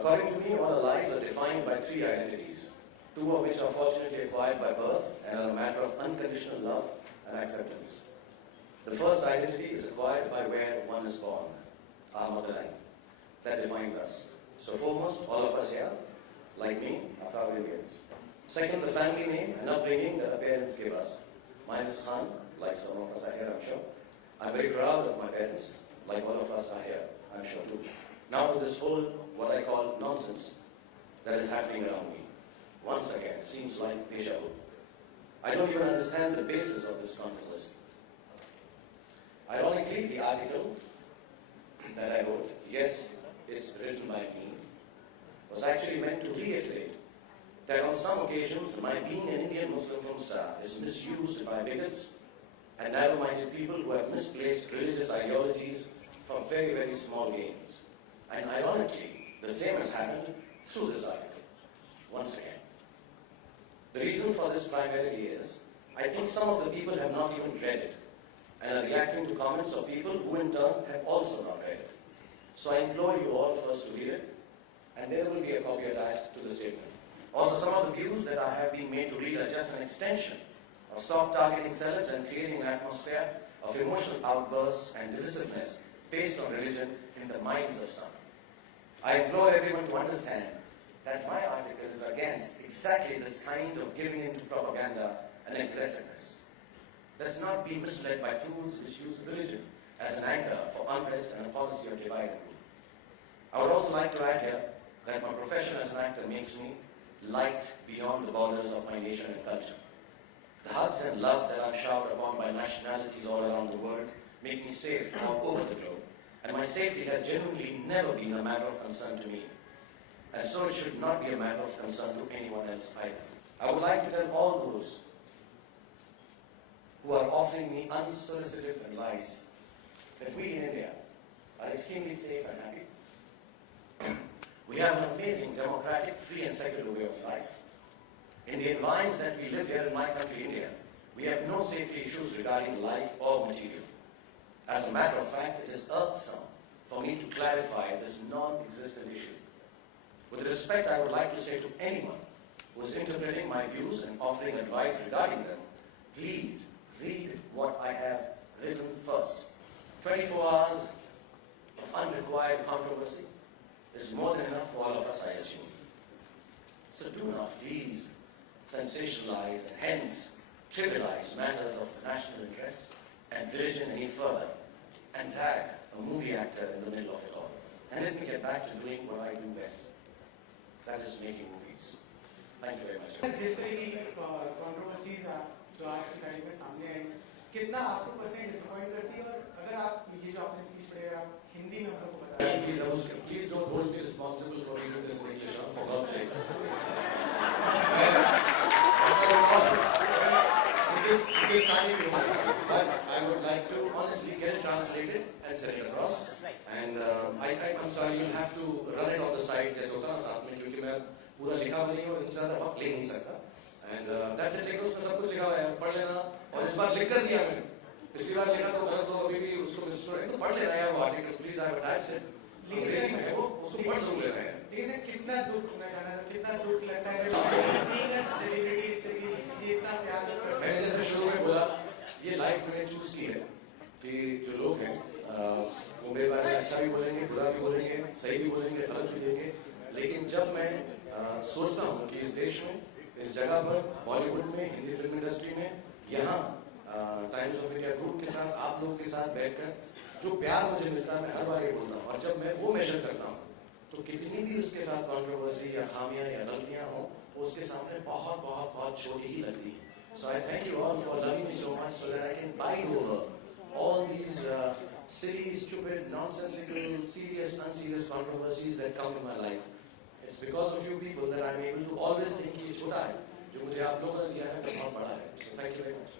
According to me, all our lives are defined by three identities, two of which are fortunately acquired by birth and are a matter of unconditional love and acceptance. The first identity is acquired by where one is born, our motherland. That defines us. So foremost, all of us here, like me, are proud Indians. Second, the family name and upbringing that our parents gave us. Mine is Khan, like some of us are here, I'm sure. I'm very proud of my parents, like all of us are here, I'm sure too. Now to this whole, what I call nonsense that is happening around me. Once again, it seems like deja vu. I don't even understand the basis of this controversy. Ironically, the article that I wrote, yes, it's written by me, was actually meant to reiterate that on some occasions, my being an Indian Muslim film star is misused by bigots and narrow-minded people who have misplaced religious ideologies for very, very small gains. And ironically, the same has happened through this article, once again. The reason for this primarily is, I think some of the people have not even read it and are reacting to comments of people who in turn have also not read it. So I implore you all first to read it, and there will be a copy attached to the statement. Also, some of the views that I have been made to read are just an extension of soft targeting celebs and creating an atmosphere of emotional outbursts and divisiveness based on religion in the minds of some. I implore everyone to understand that my article is against exactly this kind of giving in to propaganda and aggressiveness. Let's not be misled by tools which use religion as an anchor for unrest and a policy of divide and rule. I would also like to add here that my profession as an actor makes me liked beyond the borders of my nation and culture. The hugs and love that I'm showered upon by nationalities all around the world make me safe all over the globe, and my safety has genuinely never been a matter of concern to me. And so it should not be a matter of concern to anyone else either. I would like to tell all those who are offering me unsolicited advice that we in India are extremely safe and happy. We have an amazing democratic, free and secular way of life. In the environs that we live here in my country, India, we have no safety issues regarding life or material. As a matter of fact, it is irksome for me to clarify this non-existent issue. With respect, I would like to say to anyone who is interpreting my views and offering advice regarding them, please read what I have written first. 24 hours of unrequired controversy is more than enough for all of us, I assume. So do not please sensationalize and hence trivialize matters of national interest and religion any further and drag a movie actor in the middle of it all. And let me get back to doing what I do best. That is making movies. Thank you very much. जिस तरह की controversies जो आज की तारीख में सामने आई, कितना आपको % disappoint करती है, और अगर आप ये जो आपने speech पढ़ी आप हिंदी में हम लोगों को बताएं। Please don't hold me responsible for reading this in English, for God's sake. It is kindly to me, but I would like to honestly get it translated and send it across. And I'm sorry, you'll have to run it on the site जैसे होता ना साथ में, क्योंकि मैं पूरा लिखा हुआ नहीं हूँ और इनसे ज़्यादा वक्त ले नहीं सकता. And that's it, लेकिन उसमें सब कुछ लिखा हुआ है, पढ़ लेना. और इस बार लिख कर दिया मैंने. पिछली बार लिखा तो गलत हो, अभी भी उसको मिसस्टोर तो पढ़ लेना है वो article. Please I have attached it. अंग्रेजी में है वो, उसको पढ़ सुन लेना है. लेकिन कितना दुख होना जाना है, कितना दुख लगता है सेलिब्रिटी इस तरह की चीजें इतना प्यार करते हैं. मैंने जैसे शुरू में बोला, ये लाइफ मैंने चूज की है कि जो लोग हैं वो मेरे बारे में अच्छा भी बोलेंगे, बुरा भी बोलेंगे, सही भी बोलेंगे, गलत भी देंगे. लेकिन जब मैं सोचता हूँ कि इस देश में, इस जगह पर, बॉलीवुड में, हिंदी फिल्म इंडस्ट्री में, यहाँ टाइम्स ऑफ इंडिया ग्रुप के साथ, आप लोगों के साथ बैठकर जो प्यार मुझे मिलता है, मैं हर बार ये बोलता हूँ. और जब मैं वो मेजर करता हूँ तो कितनी भी उसके साथ कंट्रोवर्सी या खामियां या गलतियां हो, उसके सामने बहुत बहुत बहुत छोटी ही लगती है. So I thank you all for loving me so much so that I can bide over all these silly, stupid, nonsensical, serious, unserious controversies that come in my life. It's because of you people that I'm able to always think कि ये छोटा है, जो मुझे आप लोगों ने दिया है, बहुत बड़ा है. So thank you very much.